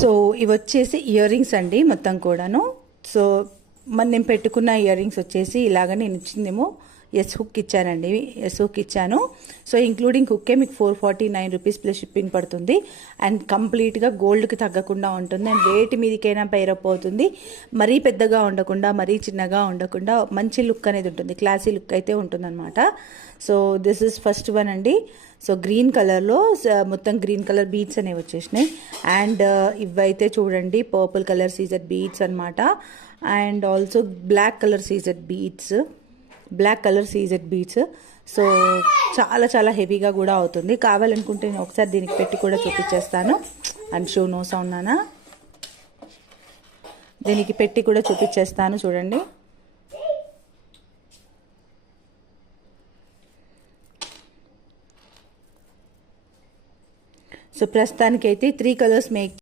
So ఇవి వచ్చేసి ear rings అండి మొత్తం కూడాను. సో నేను పెట్టుకున్న ఇయర్ రింగ్స్ వచ్చేసి ఇలాగ నేను ఇచ్చిందేమో ఎస్ హుక్ ఇచ్చానండి, ఎస్ హుక్ ఇచ్చాను. సో ఇంక్లూడింగ్ హుక్కే మీకు 449 రూపీస్ ప్లస్ షిప్పింగ్ పడుతుంది. అండ్ కంప్లీట్గా గోల్డ్కి తగ్గకుండా ఉంటుంది. అండ్ వేటి మీదకైనా పైరప్ అవుతుంది. మరీ పెద్దగా ఉండకుండా మరీ చిన్నగా ఉండకుండా మంచి లుక్ అనేది ఉంటుంది, క్లాసీ లుక్ అయితే ఉంటుందన్నమాట. So this is first one అండి. సో గ్రీన్ కలర్లో మొత్తం గ్రీన్ కలర్ బీడ్స్ అనేవి వచ్చేసినాయి. అండ్ ఇవైతే చూడండి పర్పుల్ కలర్ సీజెడ్ బీడ్స్ అనమాట. And also black colour CZ beads, so చాలా చాలా హెవీగా కూడా అవుతుంది. కావాలనుకుంటే నేను ఒకసారి దీనికి పెట్టి కూడా చూపించేస్తాను. అండ్ షో నో సౌండ్ నానా, దీనికి పెట్టి కూడా చూపించేస్తాను చూడండి. సో ప్రస్తుతానికైతే 3 కలర్స్ మేక్